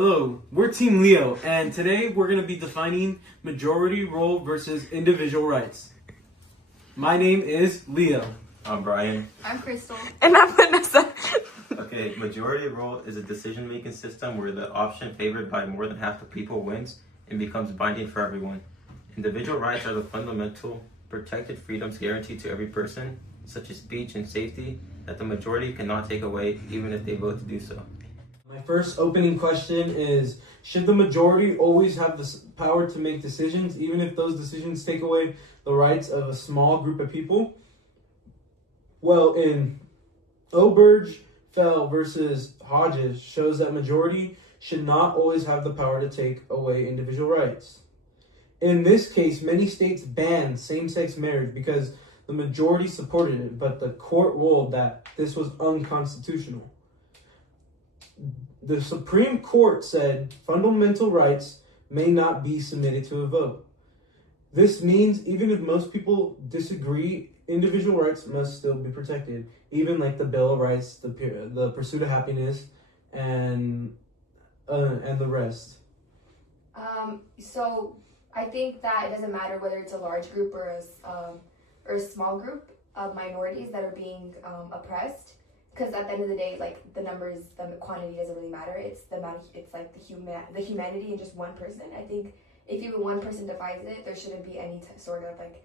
Hello, we're Team Leo, and today we're going to be defining majority rule versus individual rights. My name is Leo. I'm Brian. I'm Crystal. And I'm Vanessa. Okay, majority rule is a decision-making system where the option favored by more than half the people wins and becomes binding for everyone. Individual rights are the fundamental protected freedoms guaranteed to every person, such as speech and safety, that the majority cannot take away even if they vote to do so. My first opening question is, should the majority always have the power to make decisions, even if those decisions take away the rights of a small group of people? Well, in Obergefell versus Hodges shows that majority should not always have the power to take away individual rights. In this case, many states banned same-sex marriage because the majority supported it, but the court ruled that this was unconstitutional. The Supreme Court said fundamental rights may not be submitted to a vote. This means even if most people disagree, individual rights must still be protected, even like the Bill of Rights, the pursuit of happiness, and the rest. So I think that it doesn't matter whether it's a large group or a small group of minorities that are being oppressed, because at the end of the day, like the numbers, the quantity doesn't really matter. It's the amount. It's like the humanity in just one person. I think if even one person divides it, there shouldn't be any sort of like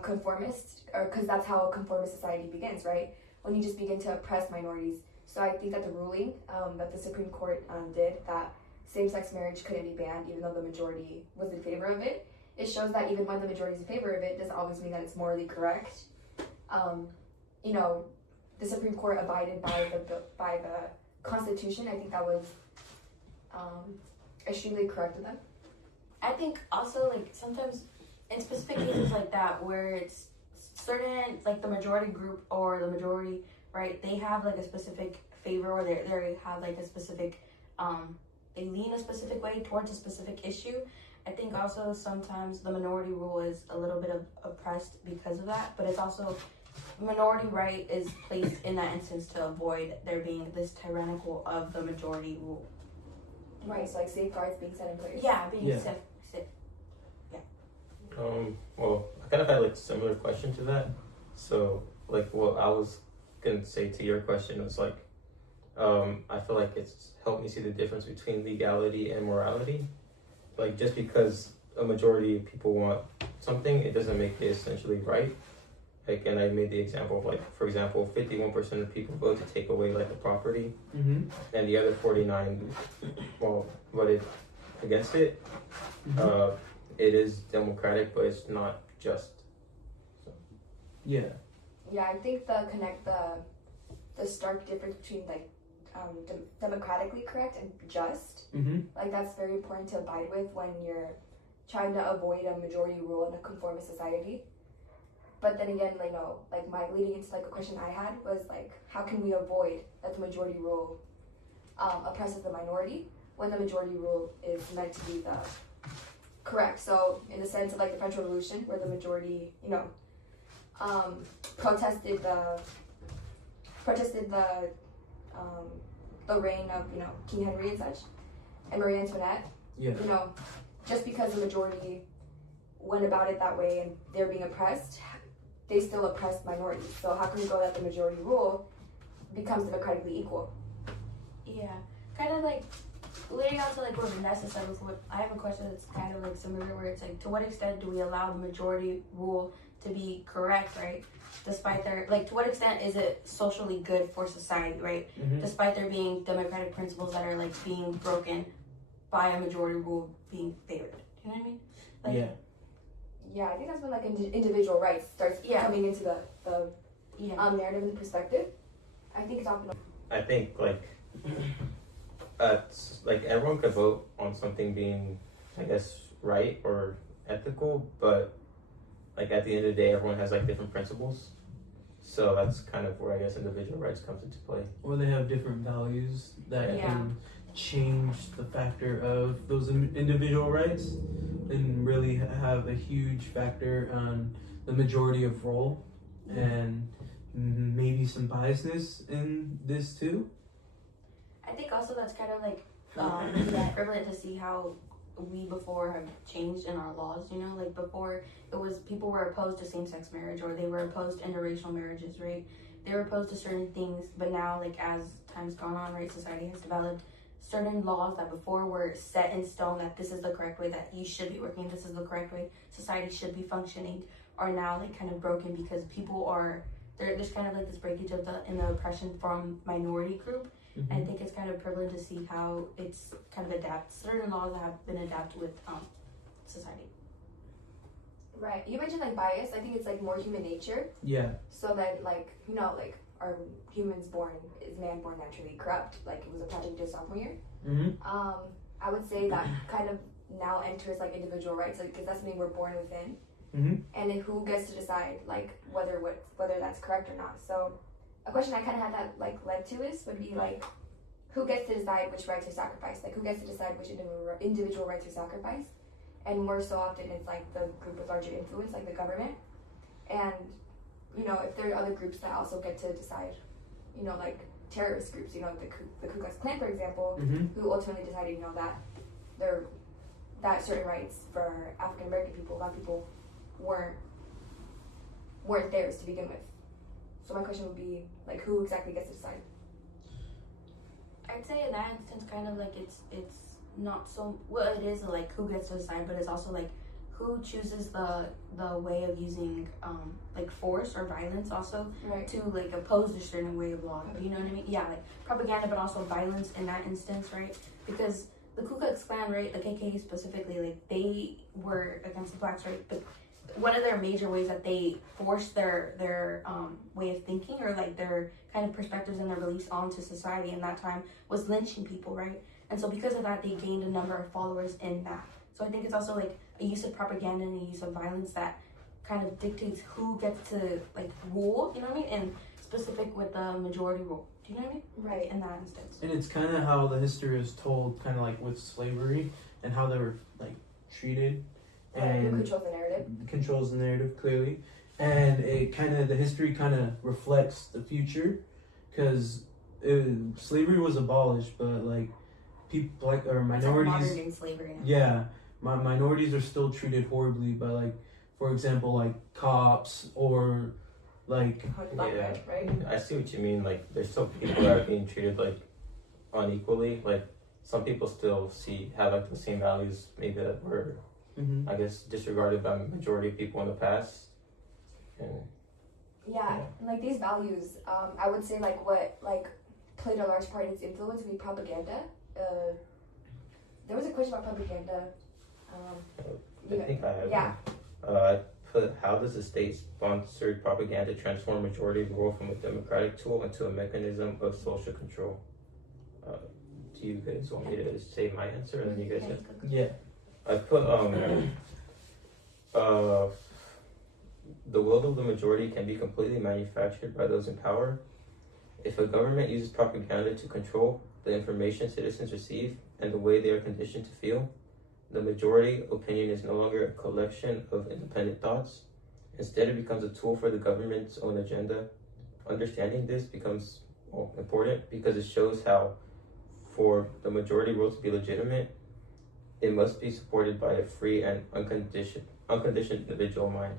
conformist, or because that's how a conformist society begins, right? When you just begin to oppress minorities. So I think that the ruling that the Supreme Court did, that same-sex marriage couldn't be banned even though the majority was in favor of it, it shows that even when the majority is in favor of it, doesn't always mean that it's morally correct. The Supreme Court abided by the Constitution. I think that was extremely correct of them. I think also, like, sometimes in specific cases like that where it's certain, like the majority group or the majority, right, they have like a specific favor, or they have like a specific, they lean a specific way towards a specific issue. I think also sometimes the minority rule is a little bit oppressed because of that, but it's also, minority right is placed in that instance to avoid there being this tyrannical of the majority rule. Right, so like safeguards being set in place. Yeah, being Yeah. safe. Well, I kind of had like a similar question to that. So, like, what I was gonna say to your question was like, I feel like it's helped me see the difference between legality and morality. Like, just because a majority of people want something, it doesn't make it essentially right. Like, and I made the example of, like, for example, 51% of people vote to take away like the property, and the other 49, voted against it. It is democratic, but it's not just. So. Yeah. Yeah, I think the stark difference between like democratically correct and just, like that's very important to abide with when you're trying to avoid a majority rule in a conformist society. But then again, my leading into like a question I had was like, how can we avoid that the majority rule oppresses the minority when the majority rule is meant to be the correct? So in the sense of like the French Revolution, where the majority, protested the reign of King Henry and such, and Marie Antoinette. Yeah. Just because the majority went about it that way and they're being oppressed, they still oppressed minorities. So how can we go that the majority rule becomes democratically equal? Yeah, kind of like leading on to like what Vanessa said before. I have a question that's kind of like similar, where it's like, to what extent do we allow the majority rule to be correct, right? Despite their, like, to what extent is it socially good for society, right? Despite there being democratic principles that are like being broken by a majority rule being favored. You know what I mean? Like, yeah. Yeah, I think that's when like individual rights starts coming into the narrative and the perspective. I think it's often. I think like everyone could vote on something being, I guess, right or ethical, but like at the end of the day, everyone has like different principles. So that's kind of where I guess individual rights comes into play. Or they have different values that can change the factor of those individual rights, and really have a huge factor on the majority of role, and maybe some biasness in this too. I think also that's kind of like prevalent to see how we before have changed in our laws, you know, like before it was people were opposed to same-sex marriage, or they were opposed to interracial marriages, right? They were opposed to certain things, but now, like, as time's gone on, right, society has developed certain laws that before were set in stone, that this is the correct way that you should be working, this is the correct way society should be functioning, are now like kind of broken because people are there's kind of like this breakage of the oppression from minority group. Mm-hmm. And I think it's kind of privileged to see how it's kind of certain laws that have been adapted with society. Right. You mentioned like bias. I think it's like more human nature. Yeah. So then, like, you know, like, are humans born, is man born naturally corrupt? Like, it was a project just sophomore year. Mm-hmm. I would say that kind of now enters like individual rights, like, because that's something we're born within. Mm-hmm. And then who gets to decide like whether that's correct or not. So a question I kind of had that like led to would be like, who gets to decide which rights are sacrificed? Like, who gets to decide which individual rights are sacrificed? And more so often it's like the group with larger influence, like the government. And, you know, if there are other groups that also get to decide, you know, like terrorist groups, you know, the Ku Klux Klan, for example, Mm-hmm. who ultimately decided, you know, that certain rights for African American people, Black people, weren't theirs to begin with. So my question would be, like, who exactly gets to decide? I'd say in that instance, kind of like it's not so well. It is like who gets to decide, but it's also like who chooses the way of using like force or violence also Right. to like oppose a certain way of law. You know what I mean? Yeah, like propaganda, but also violence in that instance, right? Because the Ku Klux Klan, right, the KKK specifically, like they were against the blacks, right? But one of their major ways that they forced their way of thinking, or like their kind of perspectives and their beliefs onto society in that time, was lynching people, right? And so because of that, they gained a number of followers in that. So I think it's also like a use of propaganda and a use of violence that kind of dictates who gets to like rule, you know what I mean? And specific with the majority rule. Do you know what I mean? Right. In that instance. And it's kind of how the history is told, kind of like with slavery and how they were like treated, Who and controls the narrative? controls the narrative clearly, and it kind of, the history kind of reflects the future, because slavery was abolished, but like people like, or It's like minorities, modern day slavery now. yeah, minorities are still treated horribly by, like, for example, like cops or like Yeah. Right? I see what you mean. Like, there's still people that are being treated like unequally. Like, some people still have like the same values maybe that were, mhm. I guess, disregarded by the majority of people in the past. And Yeah, and like these values, I would say like what like played a large part in its influence would be propaganda. There was a question about propaganda. I think I have. Yeah. I put, how does the state-sponsored propaganda transform majority rule from a democratic tool into a mechanism of social control? Do you guys want me to say my answer, and then you guys? Yeah. I put the will of the majority can be completely manufactured by those in power. If a government uses propaganda to control the information citizens receive and the way they are conditioned to feel, the majority opinion is no longer a collection of independent thoughts. Instead, it becomes a tool for the government's own agenda. Understanding this becomes important because it shows how, for the majority rule to be legitimate, it must be supported by a free and unconditioned individual mind.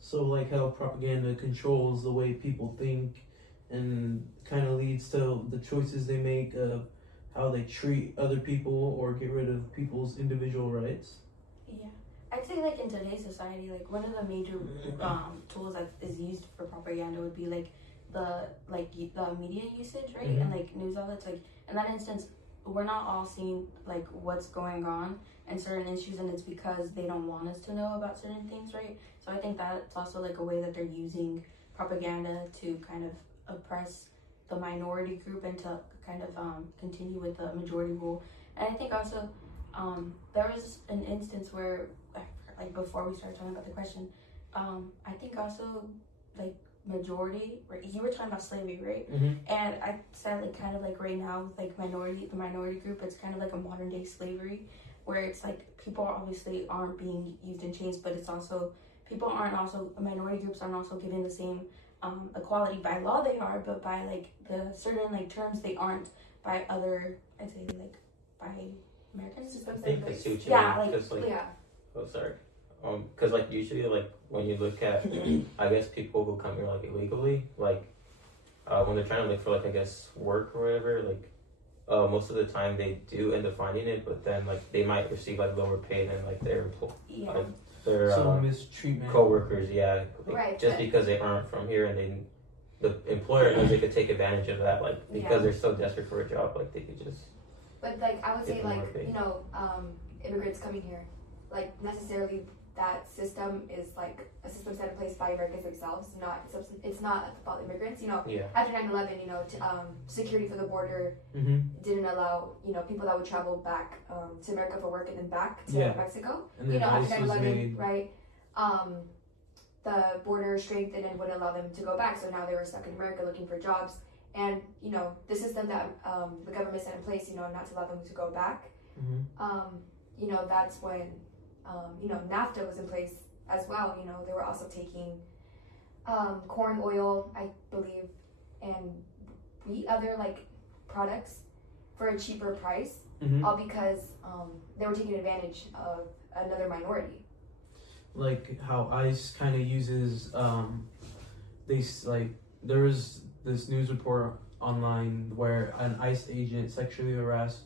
So like how propaganda controls the way people think and kind of leads to the choices they make of how they treat other people or get rid of people's individual rights. Yeah, I'd say like in today's society, like one of the major tools that is used for propaganda would be like the media usage, right? Mhm. And like news outlets. Like in that instance, we're not all seeing like what's going on and certain issues, and it's because they don't want us to know about certain things, right? So I think that's also like a way that they're using propaganda to kind of oppress the minority group and to kind of continue with the majority rule. And I think also there was an instance where, like before we started talking about the question, I think also like majority, right? You were talking about slavery, right? Mm-hmm. And I said like kind of like right now with like the minority group, it's kind of like a modern day slavery where it's like people obviously aren't being used in chains, but it's also minority groups aren't also given the same equality by law they are, but by like the certain like terms they aren't by other, I'd say like by Americans. Systems I think in I place. see what you Yeah, mean. like- 'Cause, like, Yeah. oh, sorry. Because like usually like when you look at, I guess people who come here like illegally, like when they're trying to look for like I guess work or whatever, like most of the time they do end up finding it, but then like they might receive like lower pay than like Yeah. like their Some mistreatment. coworkers. Yeah, like, Right, just but- because they aren't from here and the employer knows they could take advantage of that, like because Yeah. they're so desperate for a job, like they could just. But like I would say Get more like pay. immigrants coming here, like necessarily that system is like a system set in place by Americans themselves. It's not about immigrants. Yeah. After 9/11, security for the border Mm-hmm. didn't allow people that would travel back to America for work and then back to Yeah. Mexico. And then After ICE was 9/11, made. right? The border strengthened and wouldn't allow them to go back. So now they were stuck in America looking for jobs. And the system that the government set in place, not to allow them to go back. Mm-hmm. That's when NAFTA was in place as well. They were also taking corn oil, I believe, and wheat, other like products for a cheaper price, Mm-hmm. all because they were taking advantage of another minority. Like how ICE kind of uses there was this news report online where an ICE agent sexually harassed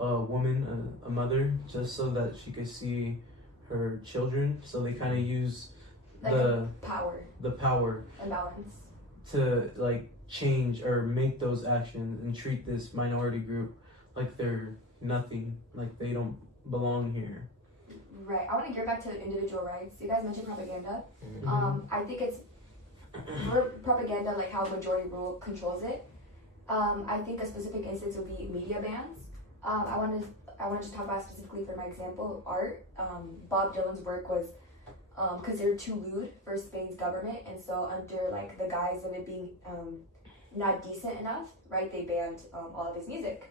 a woman, a mother, just so that she could see her children. So they kind of use Like the power imbalance. to like change or make those actions and treat this minority group like they're nothing, like they don't belong here. Right. I want to get back to individual rights. You guys mentioned propaganda. Mhm. I think it's for propaganda, like how majority rule controls it. I think a specific instance would be media bans. I want to just talk about specifically for my example, art. Bob Dylan's work was considered too lewd for Spain's government, and so under like the guise of it being not decent enough, right? They banned all of his music.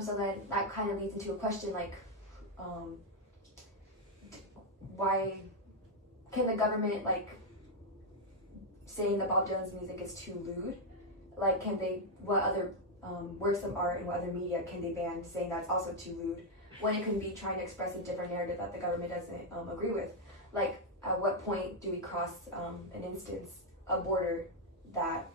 So then that kind of leads into a question like, why can the government like saying that Bob Dylan's music is too lewd? Like, what other works of art and what other media can they ban saying that's also too lewd when it can be trying to express a different narrative that the government doesn't agree with? Like, at what point do we cross an instance, a border that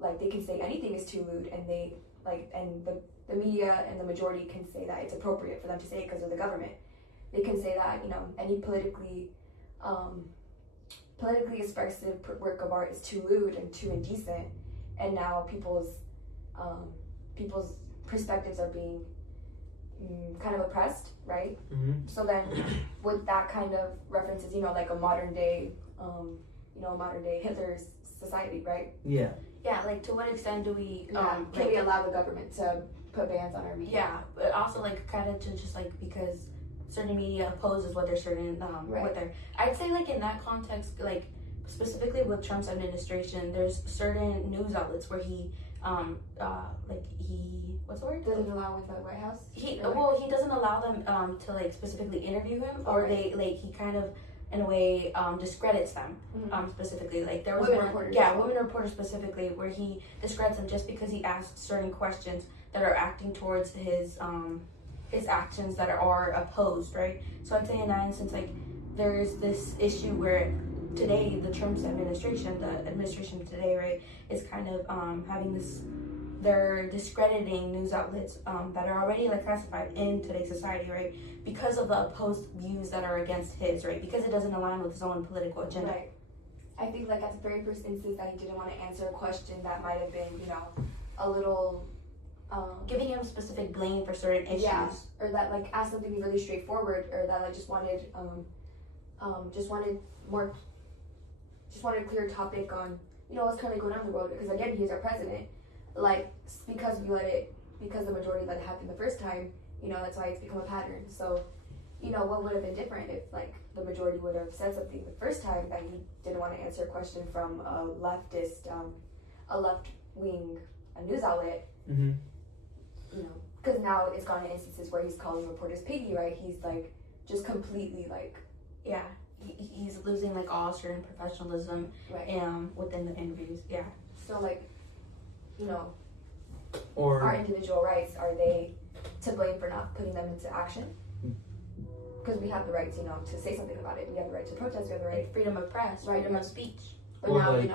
like they can say anything is too lewd and they like, and the media and the majority can say that it's appropriate for them to say it because of the government. They can say that, any politically expressive work of art is too lewd and too indecent, and now people's perspectives are being kind of oppressed, right? Mm-hmm. So then, with that kind of references, like a modern day Hitler's society, right? Yeah. Yeah, like to what extent do we Can we allow the government to put bans on our media? Yeah, but also like kind of to just like because certain media opposes what they're what they're. I'd say like in that context, like specifically with Trump's administration, there's certain news outlets where he what's the word? Doesn't allow with the White House. He Really? he doesn't allow them to like specifically interview him, or Okay. he kind of in a way discredits them Mhm. specifically. Like there was Women one, reporters. women reporters specifically, where he discredits them just because he asked certain questions that are acting towards his actions that are opposed, right? So I'd say in that instance, like there's this issue where today the Trump's administration, the administration today, right, is kind of having this. They're discrediting news outlets that are already like classified in today's society, right? Because of the opposed views that are against his, right? Because it doesn't align with his own political agenda. Right. I think like at the very first instance that he didn't want to answer a question that might have been, a little Giving him specific blame for certain issues. yeah, or that like asked something really straightforward, or that like just wanted a clear topic on what's currently going on in the world, because again he's our president. Like because the majority let it happen the first time, that's why it's become a pattern. So what would have been different if like the majority would have said something the first time that he didn't want to answer a question from a leftist a left-wing news outlet. Mm-hmm. Because now it's gone to instances where he's calling reporters piggy, right? He's like just completely like Yeah. He's losing like all certain professionalism right. within the interviews. Yeah. So like, our Or individual rights, are they to blame for not putting them into action. Because we have the right, to say something about it. We have the right to protest. We have the right, freedom of press, Right. freedom of speech. but Or now like-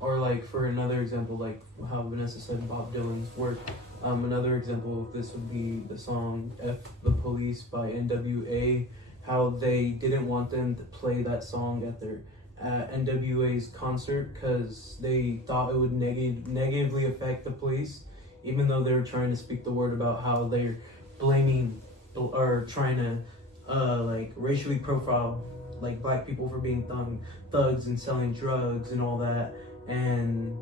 Or like for another example, like how Vanessa said Bob Dylan's work. Another example of this would be the song "F the Police" by N.W.A. How they didn't want them to play that song at their N.W.A.'s concert because they thought it would negatively affect the police, even though they were trying to speak the word about how they're blaming or trying to like racially profile like black people for being thugs and selling drugs and all that, and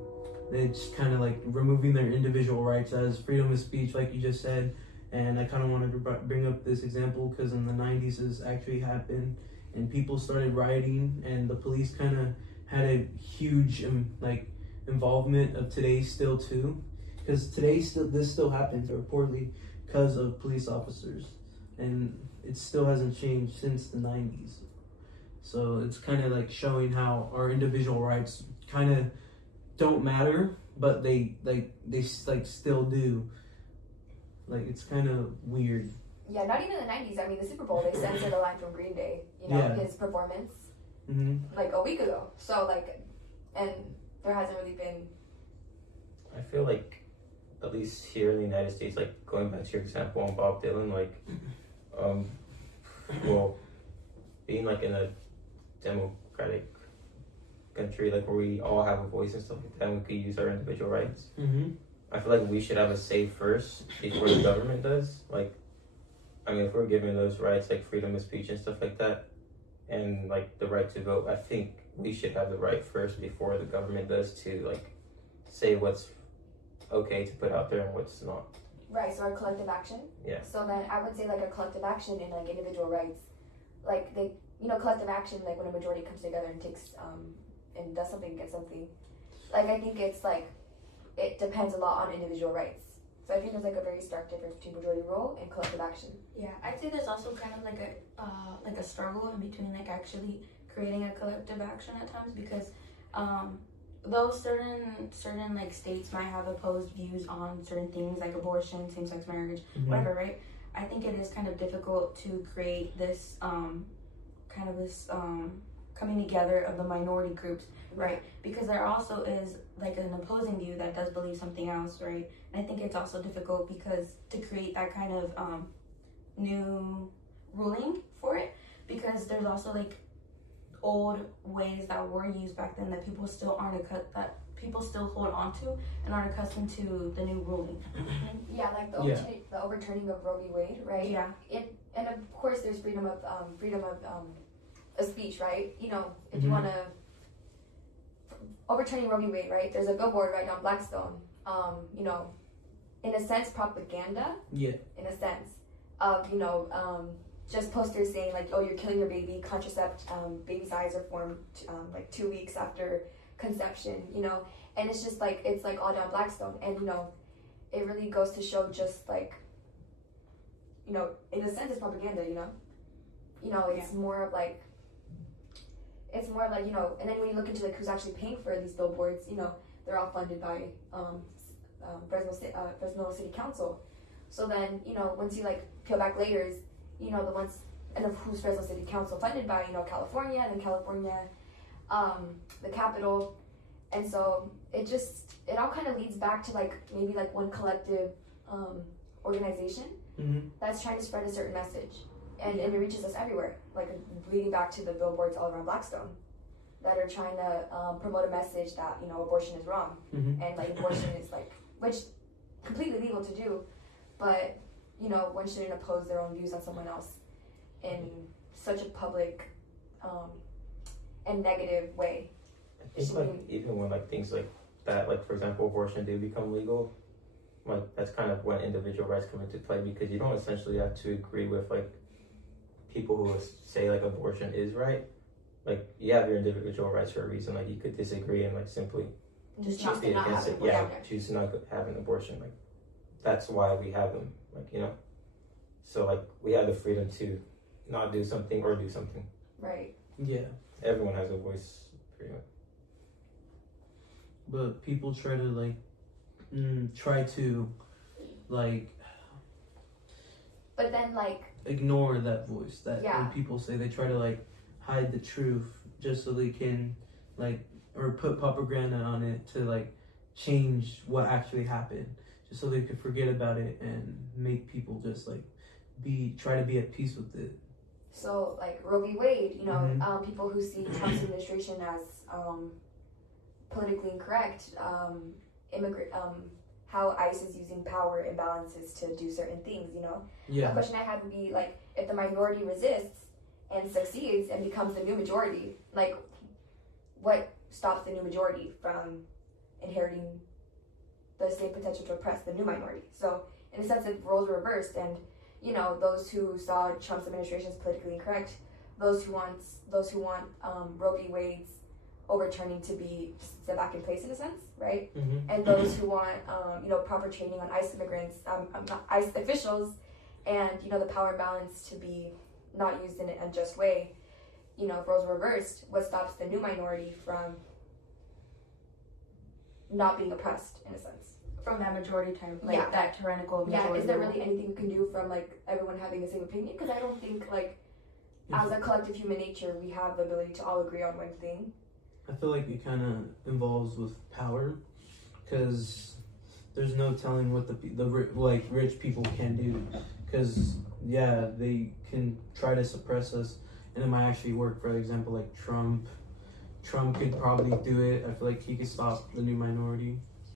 it's kind of like removing their individual rights as freedom of speech, like you just said. And I kind of wanted to bring up this example because in the 90s this actually happened and people started rioting and the police kind of had a huge involvement of today still too, because this still happens reportedly because of police officers, and it still hasn't changed since the 90s. So it's kind of like showing how our individual rights kind of don't matter, but they still do. Like, it's kind of weird. Yeah, not even in the 90s. I mean, the Super Bowl, they censored a line from Green Day, Yeah. his performance, Mm-hmm. like a week ago. So, and there hasn't really been. I feel like, at least here in the United States, like going back to your example on Bob Dylan, like, well, being like in a democratic country, like where we all have a voice and stuff like that, and we could use our individual rights. Mm-hmm. I feel like we should have a say first before the government does. Like, I mean, if we're given those rights, like freedom of speech and stuff like that, and like the right to vote, I think we should have the right first before the government does to like say what's okay to put out there and what's not. Right, so our collective action. Yeah. So then I would say like a collective action and like individual rights. Like they, collective action, like when a majority comes together and takes, and does something, gets something. Like I think it's like, it depends a lot on individual rights. So I think there's like a very stark difference between majority rule and collective action. Yeah, I'd say there's also kind of like a struggle in between like actually creating a collective action at times, because though certain like states might have opposed views on certain things like abortion, same-sex marriage, whatever, right? I think it is kind of difficult to create this coming together of the minority groups, right? Because there also is like an opposing view that does believe something else, right? And I think it's also difficult because to create that kind of new ruling for it, because there's also like old ways that were used back then that people still hold on to and aren't accustomed to the new ruling. Yeah, like the overturning of Roe v. Wade, right? Yeah. And of course, there's freedom of speech, right? If you want to overturning Roe v. Wade, right? There's a billboard right on Blackstone. In a sense, propaganda. Yeah. In a sense of just posters saying like, oh, you're killing your baby, baby's eyes are formed like 2 weeks after conception, and it's just like it's like all down Blackstone, and it really goes to show just like in a sense it's propaganda, it's more of like and then when you look into like who's actually paying for these billboards, they're all funded by Fresno City Council. So then once you like peel back layers, the ones and of who's Fresno City Council funded by, California, and then California, the capital. And so it all kind of leads back to like maybe like one collective organization that's trying to spread a certain message, and it reaches us everywhere, like leading back to the billboards all around Blackstone that are trying to promote a message that abortion is wrong, and like abortion is like, which completely legal to do, but one shouldn't oppose their own views on someone else in such a public and negative way. I think like even when like things like that, like for example abortion do become legal, like that's kind of when individual rights come into play, because you don't essentially have to agree with like people who say like abortion is right. Like you have your individual rights for a reason. Like you could disagree and like simply Just not be against it. Yeah, choose to not have an abortion. Like that's why we have them. Like so like we have the freedom to not do something or do something. Right. Yeah. Everyone has a voice, pretty much. But people try to like But then like ignore that voice. That Yeah. when people say, they try to like hide the truth just so they can like, or put propaganda on it to like change what actually happened, just so they could forget about it and make people just like try to be at peace with it. so like Roe v. Wade, you know, Mhm. people who see Trump's administration as politically incorrect, how ICE is using power imbalances to do certain things, you know. A Yeah. question I had would be like, if the minority resists and succeeds and becomes the new majority, like what stops the new majority from inheriting the same potential to oppress the new minority? So in a sense, if roles were reversed and, you know, those who saw Trump's administration as politically incorrect, those who want Roe v. Wade's overturning to be set back in place in a sense, right? Mm-hmm. And those who want, you know, proper training on ICE immigrants, ICE officials, and, you know, the power balance to be not used in an unjust way, you know, if roles were reversed, what stops the new minority from not being oppressed in a sense? From that majority type, like Yeah. that tyrannical majority. Yeah, is there rule. really anything you can do from like everyone having the same opinion? Because I don't think like Yeah. as a collective human nature we have the ability to all agree on one thing. I feel like it kind of involves with power, because there's no telling what like rich people can do. Because yeah, they can try to suppress us, and it might actually work. For example, like Trump could probably do it. I feel like he could stop the new minority.